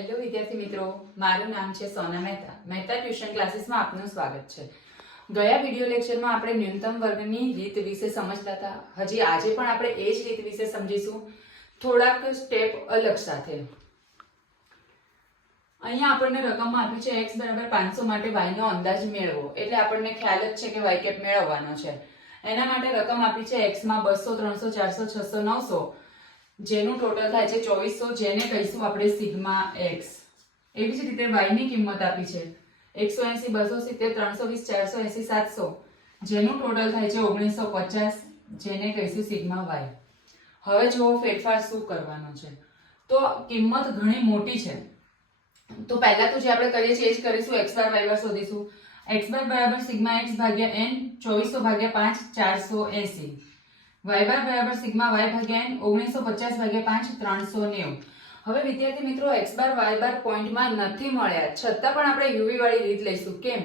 Hello વિદ્યાર્થી મિત્રો, મારું નામ છે સોના મહેતા. મહેતા ટ્યુશન ક્લાસીસમાં આપનું સ્વાગત છે. ગયા વિડિયો લેક્ચરમાં આપણે ન્યૂનતમ વર્ગની રીત વિશે સમજતા હતા. હજી આજે પણ આપણે એ જ રીત વિશે સમજીશું. થોડાક સ્ટેપ અલગ સાથે. અહીંયા આપણને રકમમાં આપ્યું છે એક્સ બરાબર પાંચસો માટે વાયનો અંદાજ મેળવો. એટલે આપણને ખ્યાલ જ છે કે વાય કેપ મેળવવાનો છે. એના માટે રકમ આપી છે એક્સમાં બસો, ત્રણસો, ચારસો, છસો, નવસો. જેનું ટોટલ થાય છે ચોવીસો, જેને કહીશું આપણે સિગ્મા એક્સ. એવી જ રીતે વાયની કિંમત આપી છે. એકસો એસી, બસો સિત્તેર, ત્રણસો વીસ, ચારસો એસી, સાતસો. જેનું ટોટલ થાય છે ઓગણીસો પચાસ, જેને કહીશું સિગ્મા વાય. હવે જુઓ ફેરફાર શું કરવાનો છે. તો કિંમત ઘણી મોટી છે. તો પહેલા તો જે આપણે કરીએ છીએ એ જ કરીશું, એક્સ બાર વાય બાર શોધીશું. એક્સ બાર બરાબર સિગ્મા એક્સ ભાગ્યા એન, ચોવીસો ભાગ્યા પાંચ, ચારસો એસી. વાય બાર બરાબર સિગ્મા વાય ભાગ્યા એન ઓગણીસો પચાસ ભાગ્યા પાંચ ત્રણસો નેવું. હવે વિદ્યાર્થી મિત્રો એક્સ બાર, વાય બાર પોઈન્ટમાં નથી મળ્યા. છતાં પણ આપણે યુવી વાળી રીત લઈશું. કેમ?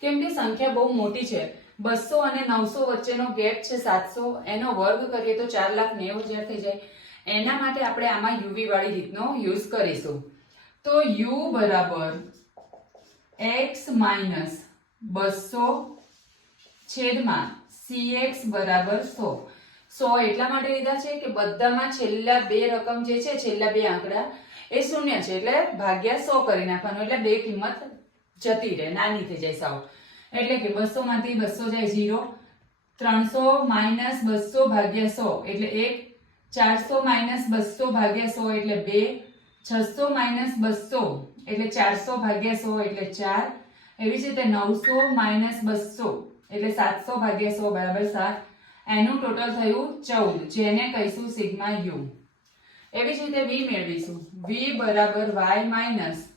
કેમ કે સંખ્યા બહુ મોટી છે. બસો અને નવસો વચ્ચેનો ગેપ છે સાતસો. એનો વર્ગ કરીએ તો ચાર લાખ નેવું હજાર થઈ જાય. એના માટે આપણે આમાં યુવી વાળી રીતનો યુઝ કરીશું. તો યુ બરાબર એક્સ માઇનસ બસો છેદમાં સી એક્સ બરાબર સો. સો એટલા માટે લીધા છે કે બધામાં છેલ્લા બે રકમ જે છે, છેલ્લા બે આંકડા એ શૂન્ય છે. એટલે ભાગ્યા સો કરી નાખવાનું. એટલે બે કિંમત જતી રહે, નાની થઈ જાય સાવ. એટલે કે બસો માંથી બસો જાય ઝીરો, ત્રણસો માઇનસ બસો ભાગ્યા સો, એટલે એક, ચારસો માઇનસ બસો ભાગ્યા સો, એટલે બે, છસો માઇનસ બસો, એટલે ચારસો ભાગ્યા સો, એટલે ચાર. એવી જ રીતે નવસો માઇનસ બસો, એટલે સાતસો ભાગ્યા સો બરાબર સાત. એનું ટોટલ થયું ચૌદ, જેને કહીશું સિગ્મા યુ. એવી જ રીતે વી મેળવીશું. વી બરાબર વાય માઇનસ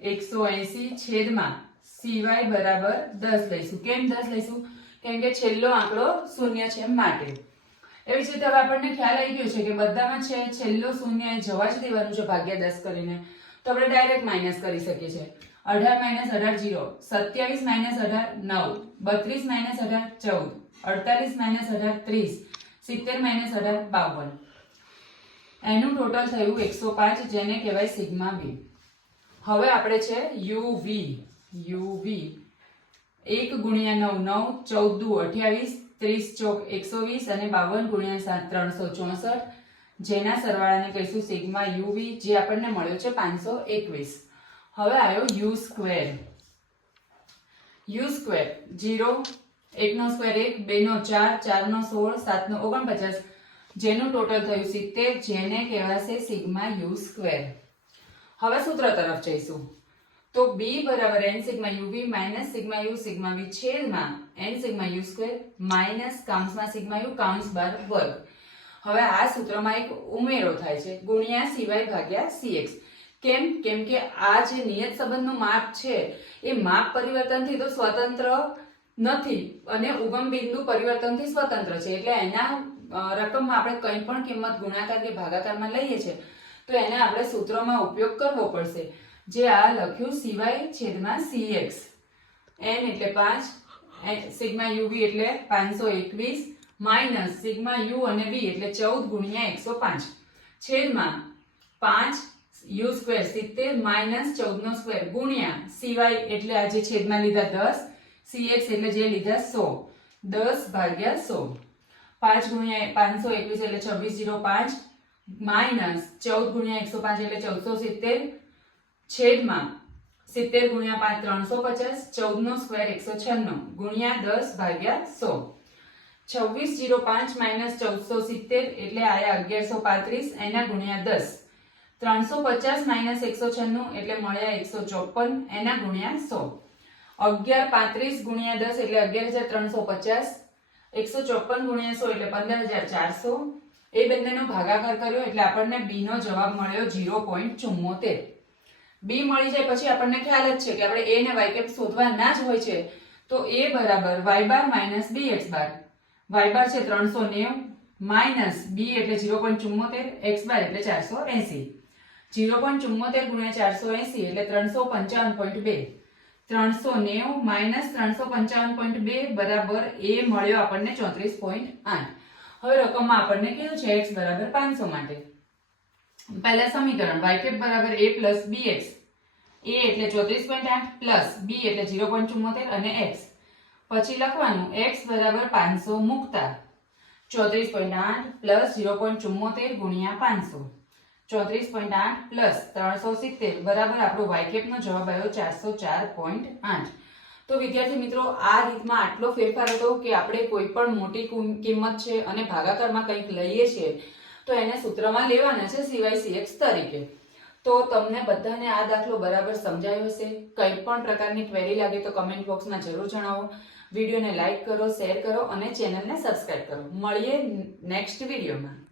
એકસો એસી છેદમાં સીવાય બરાબર દસ લઈશું. કેમ દસ લઈશું? કેમ કે છેલ્લો આંકડો શૂન્ય છે માટે. એવી જ રીતે હવે આપણને ખ્યાલ આવી ગયો છે કે બધામાં છે, છેલ્લો શૂન્ય જવા જ દેવાનું છે ભાગ્યા દસ કરીને. તો આપણે ડાયરેક્ટ માઇનસ કરી શકીએ છીએ. અઢાર માઇનસ અઢાર જીરો સત્યાવીસ માઇનસ અઢાર નવ, બત્રીસ માઇનસ અઢાર ચૌદ, અડતાલીસ માઇનસ અઢાર ત્રીસ, સિત્તેર માઇનસ અઢાર બાવન. એનું ટોટલ થયું એકસો પાંચ, જેને કહેવાય સિગ્મા બી. હવે આપણે છે યુવી યુવી. એક ગુણ્યા નવ નવ, ચૌદ દુ અઠ્યાવીસ, ત્રીસ ચોક એકસો વીસ અને બાવન ગુણ્યા સાત, ત્રણસો ચોસઠ. જેના સરવાળાને કહીશું સિગ્મા યુવી, જે આપણને મળ્યો છે પાંચસો એકવીસ. હવે આવ્યો U square U square zero એકનો સ્ક્વેર એક, બેનો ચાર, ચારનો સોળ, સાતનો ઓગણપચાસ. જેનું ટોટલ થયું સિત્તેર, જેને કહેવાશે સિગ્મા યુ સ્ક્વેર હવે સૂત્ર તરફ જઈશું. તો બી બરાબર N sigma UV minus sigma U sigma V છેદમાં N sigma U square minus કાઉન્સમાં sigma U કાઉન્સ બાર વર્ગ. હવે આ સૂત્રમાં એક ઉમેરો થાય છે ગુણ્યા સિવાય ભાગ્યા સીએક્સ કેમ? કેમ કે આ જે નિયત સંબંધનું માપ છે, એ માપ પરિવર્તનથી તો સ્વતંત્ર નથી અને ઉગમ બિંદુ પરિવર્તનથી સ્વતંત્ર છે. એટલે એના રકમમાં આપણે કંઈ પણ કિંમત ગુણાકાર કે ભાગાકારમાં લઈએ છીએ તો એને આપણે સૂત્રોમાં ઉપયોગ કરવો પડશે. જે આ લખ્યું સિવાય છેદમાં સીએક્સ એન એટલે પાંચ સિગ્મા યુવી એટલે પાંચસો એકવીસ, માઇનસ સિગ્મા યુ અને વી એટલે ચૌદ ગુણ્યા એકસો પાંચ. છેદમાં પાંચ યુ સ્ક્વેર સિત્તેર માઇનસ ચૌદ નો સ્ક્વેર ગુણ્યા સિવાય એટલે આજે છેદમાં લીધા દસ સી એક્સ એટલે જે લીધા સો, દસ ભાગ્યા સો. પાંચ ગુણ્યા પાંચસો એકવીસ એટલે છવ્વીસ જીરો પાંચ માઇનસ ચૌદ ગુણ્યા એકસો પાંચ એટલે ચૌદસો સિત્તેર. છેદમાં સિત્તેર ગુણ્યા પાંચ ત્રણસો પચાસ ચૌદ નો સ્ક્વેર એકસો છન્નું, ગુણ્યા દસ ભાગ્યા સો. છવ્વીસ જીરો પાંચ માઇનસ ચૌદસો સિત્તેર એટલે આયા અગિયારસો પાંત્રીસ, એના ગુણ્યા દસ. ત્રણસો પચાસ માઇનસ એકસો છન્નું એટલે મળ્યા એકસો ચોપન એના ગુણ્યા સો. અગિયાર પાંત્રીસ ગુણ્યા દસ એટલે અગિયાર હજાર ત્રણસો પચાસ. એકસો ચોપન ગુણ્યા સો એટલે પંદર હજાર ચારસો. એ બંનેનો ભાગાકાર કર્યો એટલે આપણને બીનો જવાબ મળ્યો જીરો પોઈન્ટ ચુમ્મોતેર બી મળી જાય પછી આપણને ખ્યાલ જ છે કે આપણે એ ને વાય કેપ શોધવાના જ હોય છે. તો એ બરાબર Y bar minus B X bar. Y bar છે ત્રણસો નેવું, માઇનસ બી એટલે જીરો પોઈન્ટ ચુમ્મોતેર એક્સ બાર એટલે ચારસો એસી. જીરો પોઈન્ટ ચુમ્મોતેર ગુણ્યા ચારસો એસી એટલે ત્રણસો પંચાવન પોઈન્ટ બે. ત્રણસો નેવું માઇનસ ત્રણસો પંચાવન પોઈન્ટ બે બરાબર એ મળ્યો આપણને ચોત્રીસ પોઈન્ટ આઠ. હવે રકમમાં આપણને કીધું છે? એક્સ બરાબર પાંચસો માટે. પહેલા સમીકરણ કેપ બરાબર એ પ્લસ બી એક્સ. એ એટલે ચોત્રીસ પોઈન્ટ આઠ પ્લસ બી એટલે ઝીરો પોઈન્ટ ચુમ્મોતેર અને એક્સ. પછી લખવાનું, એક્સ બરાબર પાંચસો મૂકતા. ચોત્રીસ પોઈન્ટ આઠ પ્લસ ઝીરો પોઈન્ટ ચુમ્મોતેર ગુણ્યા પાંચસો. ચોત્રીસ પોઈન્ટ આઠ પ્લસ ત્રણસો સિત્તેર બરાબર આપણો વાયકેપનો જવાબ આવ્યો ચારસો ચાર પોઈન્ટ આઠ. તો વિદ્યાર્થી મિત્રો, આ રીતમાં આટલો ફેરફાર હતો કે આપણે કોઈ પણ મોટી કુમ- કિંમત છે અને ભાગાકારમાં કંઈક લઈએ છીએ, તો એને સૂત્રમાં લેવાના છે સિવાય સીએક્સ તરીકે. તો તમને બધાને આ દાખલો બરાબર સમજાયો હશે. કંઈ પણ પ્રકારની ક્વેરી લાગે તો કમેન્ટ બોક્સમાં જરૂર જણાવો. વિડીયોને લાઇક કરો શેર કરો અને ચેનલને સબસ્ક્રાઇબ કરો. મળીએ નેક્સ્ટ વિડીયોમાં.